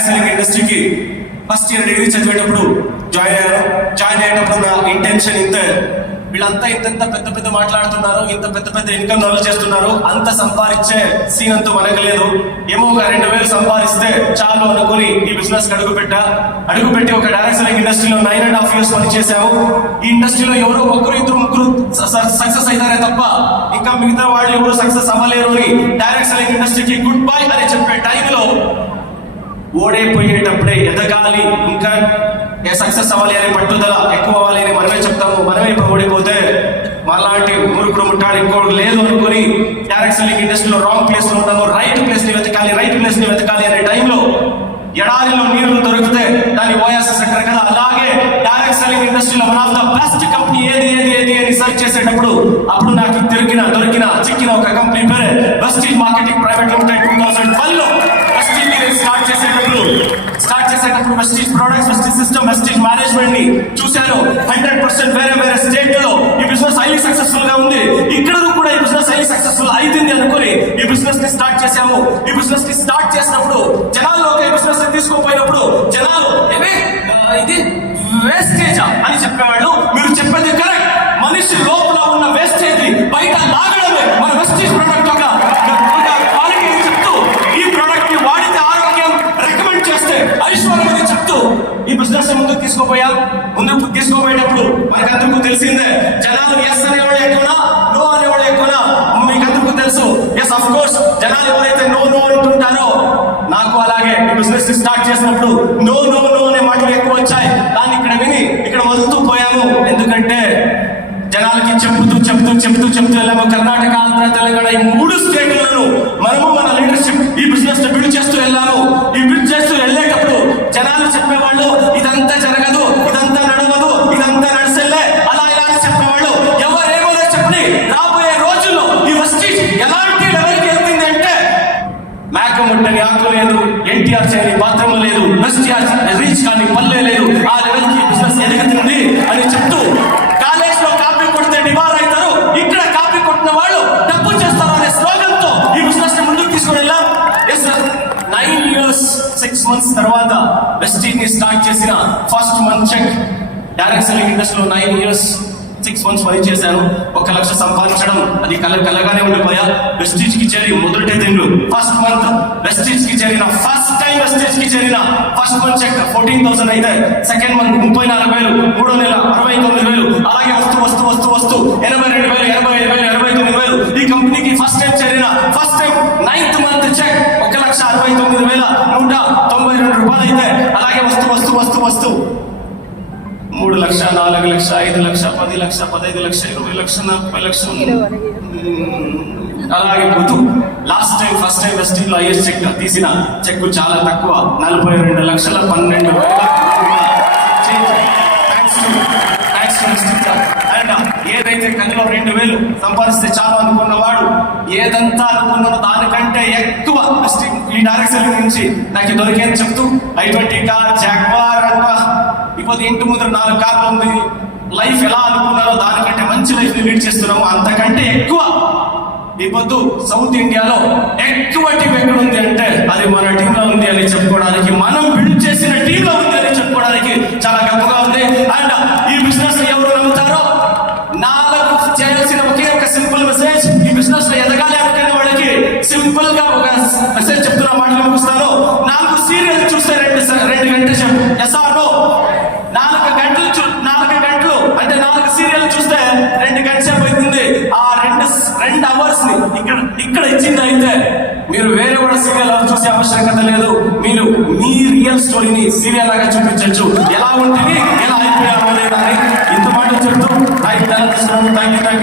Direct selling ఇండస్ట్రీకి first year degree చదివేటప్పుడు join అయ్యేటప్పుడు నా ఇంటెన్షన్ ఇంతే. వీళ్ళంతా ఇంత పెద్ద మాట్లాడుతున్నారు, ఇంత పెద్ద ఇన్కమ్ రన్ చేస్తున్నారు, అంత సంపాదించే సీన్ అంతా మనకు లేదు. ఏమో ఒక 2,000 సంపాదిస్తే చాలు అనుకుని ఈ బిజినెస్ అడుగుపెట్టి ఒక డైరెక్ట్ సెల్లింగ్ ఇండస్ట్రీలో 9.5 years పని చేశాము. ఈ ఇండస్ట్రీలో ఎవరో ఇద్దరు ముగ్గురు సక్సెస్ అయినారే తప్ప ఇంకా మిగతా వాళ్ళు ఎవరు సక్సెస్ అవ్వలేరు అని డైరెక్ట్ సెల్లింగ్ ఇండస్ట్రీకి గుడ్ బై అని చెప్పే టైంలో ఓడైపోయేటప్పుడే ఎదగాలి, ఇంకా సక్సెస్ అవ్వాలి అనే పట్టుదల ఎక్కువ అవ్వాలి అని మనమే చెప్తాము. మనమే ఇప్పుడు ఓడిపోతే మనలాంటి మురుకుడు ముట్టాడు ఇంకోటి లేదు అనుకుని డైరెక్ట్ సెల్లింగ్ ఇండస్ట్రీలో రాంగ్ ప్లేస్ లో ఉంటాము. రైట్ ప్లేస్ ని వెతకాలి అనే టైంలో ఎడారిలో నీళ్లు దొరికితే దాన్ని ఓఎస్ఎస్ అంటారు కదా, అలాగే డైరెక్ట్ సెల్లింగ్ ఇండస్ట్రీలో one of the best company ఏది అని సర్చ్ చేసేటప్పుడు అప్పుడు నాకు చిక్కిన ఒక కంపెనీ పేరే వెస్టీజ్ మార్కెటింగ్ ప్రైవేట్ లిమిటెడ్. 2012 లో వెస్టీజ్ స్టార్ట్ చేసేటప్పుడు Vestige products, Vestige system, Vestige management ని చూశాను. 100% వేరే స్టేట్ లో ఈ బిజినెస్ హైలీ సక్సెస్ఫుల్ గా ఉంది. ఇక్కడ కూడా ఈ బిజినెస్ హైలీ సక్సెస్ఫుల్ అయితుంది అనుకుని ఈ బిజినెస్ ని స్టార్ట్ చేశాము. ఈ బిజినెస్ ని స్టార్ట్ చేసినప్పుడు జనాల్లోకి ఈ బిజినెస్ ని తీసుకోపోయినప్పుడు జనాలు ఇది వేస్టేజా అని చెప్పేవాళ్ళు. మీరు చెప్పేది కరెక్ట్. మనిషి లోపల ఉన్న వేస్టేజ్ బయట లాగడమే మన వెస్టీజ్ ప్రొడక్ట్ యొక్క క్వాలిటీ చెప్తూ, ఈ ప్రొడక్ట్ ని వాడితే ఆరోగ్యం రికమెండ్ చేస్తే ఐశ్వర్యం చెప్తూ ఈ బిజినెస్ ముందుకు తీసుకోపోయేటప్పుడు మనకందరికీ తెలిసిందే, జనాలు ఎస్ అనేవాళ్ళు ఎక్కువనా నో అనేవాళ్ళు ఎక్కువనా మీకందరికీ తెలుసు. ఎస్ అఫ్ కోర్స్ జనాలు ఎవరైతే నో అంటుంటారో నాకు అలాగే ఈ బిజినెస్ ని స్టార్ట్ చేసినప్పుడు నో అనే మాటలు ఎక్కువ వచ్చాయి. దాన్ని ఇక్కడ విని ఇక్కడ వదులుతూ పోయాము. ఎందుకంటే జనాలకి చెప్తూ వెళ్ళాము. కర్ణాటక, ఆంధ్ర, తెలంగాణ ఈ 3 స్టేట్లను మనము మన లీడర్షిప్ ఈ బిజినెస్ ని బిల్డ్ చేస్తూ వెళ్ళాము. ఈ బిల్డ్ చేస్తూ వెళ్ళేటప్పుడు జనాలు చెప్పేవాళ్ళు ఇదంతా జరగదు, ఇదంతా నడవదు, ఇదంతా నడిచెల్లే అలా ఇలా అని చెప్పేవాళ్ళు. ఎవరేమో చెప్పని రాబోయే రోజుల్లో ఈ వెస్టీజ్ ఎలాంటి లెవెల్కి వెళ్తుంది అంటే మేకముట్టని ఆకు లేదు, ఎన్టీఆర్ చేయని పాత్రము లేదు, వెస్టీఆర్ రీచ్ కానీ పల్లె లేదు, ఆ లెవెల్కి ఈ బిజినెస్ ఎదుగుతుంది అని చెప్తూ కాలేజ్ లో కాపీ కొడితే డిబార్ అవుతారు, ఇక్కడ కాపీ కొట్టిన వాళ్ళు డబ్బు చేస్తారు అనే స్లోగన్ తో ఈ బిజినెస్ ని ముందుకు తీసుకుని వెళ్ళాం. 9 years 6 months తర్వాత వెస్టీజ్ ని స్టార్ట్ చేసిన first month check direct selling ఇండస్ట్రీలో 9 years 6 months పని చేశాను. 1 లక్ష సంపాదించడం అది కలగానే ఉండిపోయా. వెస్టీజ్ కి చేరి మొదటి తిండు ఫస్ట్ మంత్ వెస్టీజ్ కి చేరిన ఫస్ట్ మంత్ చెక్ 14,000 అయితే సెకండ్ మంత్ 34,000, 3వ నెల 69,000, అలాగే వస్తూ 82,000, 85,000, 89,000 ఈ కంపెనీకి first time 9th month check 1,69,192 రూపాయలు అయితే అలాగే వస్తూ 3 లక్ష, 4 లక్ష, 5 లక్ష, 10 లక్ష, 15 లక్ష, 20 లక్ష, 40 లక్షలు అలాగే పోతూ ఫస్ట్ టైం వెస్టీజ్ లో హైయెస్ట్ చెక్ తీసిన చెక్ చాలా తక్కువ 42,12,000. అండ్ ఏదైతే కల్లో 2,000 సంపాదిస్తే చాలు అనుకున్నవాడు ఏదంతా అనుకున్నానో దానికంటే ఎక్కువ ఈ డైరెక్ట్ సెల్లింగ్ నుంచి నాకు దొరికేది చెప్తూ i20 కార్, జాగ్వార్ అంట ఇప్పుడు ఇంటి ముందు 4 కార్లు ఉంది. లైఫ్ ఎలా అనుకున్నారో దానికంటే మంచి లైఫ్ ని లీడ్ చేస్తున్నాము. అంతకంటే ఎక్కువ ఈ పొద్దు సౌత్ ఇండియాలో ఎక్కువ టీం ఎక్కడ ఉంది అంటే అది మన టీంలో ఉంది అని చెప్పుకోవడానికి, మనం బిల్డ్ చేసిన టీంలో ఉంది అని చెప్పుకోవడానికి చాలా గొప్పగా ఉంది. అండ్ ఈ బిజినెస్ ఎవరు నమ్ముతారో నాకు చేయాల్సిన ఒకే ఒక సింపుల్ మెసేజ్, ఈ బిజినెస్ లో ఎదగాలి అనుకునే వాళ్ళకి సింపుల్ గా ఒక మెసేజ్ చెప్తున్న మాటలు ముగిస్తాను. 4 సీరియల్ చూస్తే 2 గంటలు చెప్పు ఎస్ ఆర్ నో. 4 గంటలు అంటే 4 సీరియల్ చూస్తే 2 గంటల సేపు అవుతుంది. ఆ 2 అవర్స్ ని ఇక్కడ ఇచ్చింది అయితే మీరు వేరే కూడా సీరియల్ చూసే ఆవశ్యకత లేదు. మీరు మీ రియల్ స్టోరీని సీరియల్ లాగా చూపించవచ్చు. ఎలా ఉంటుంది, ఎలా అయిపోయారు లేదా అని ఇంత మాట చెప్తూ థ్యాంక్ యూ.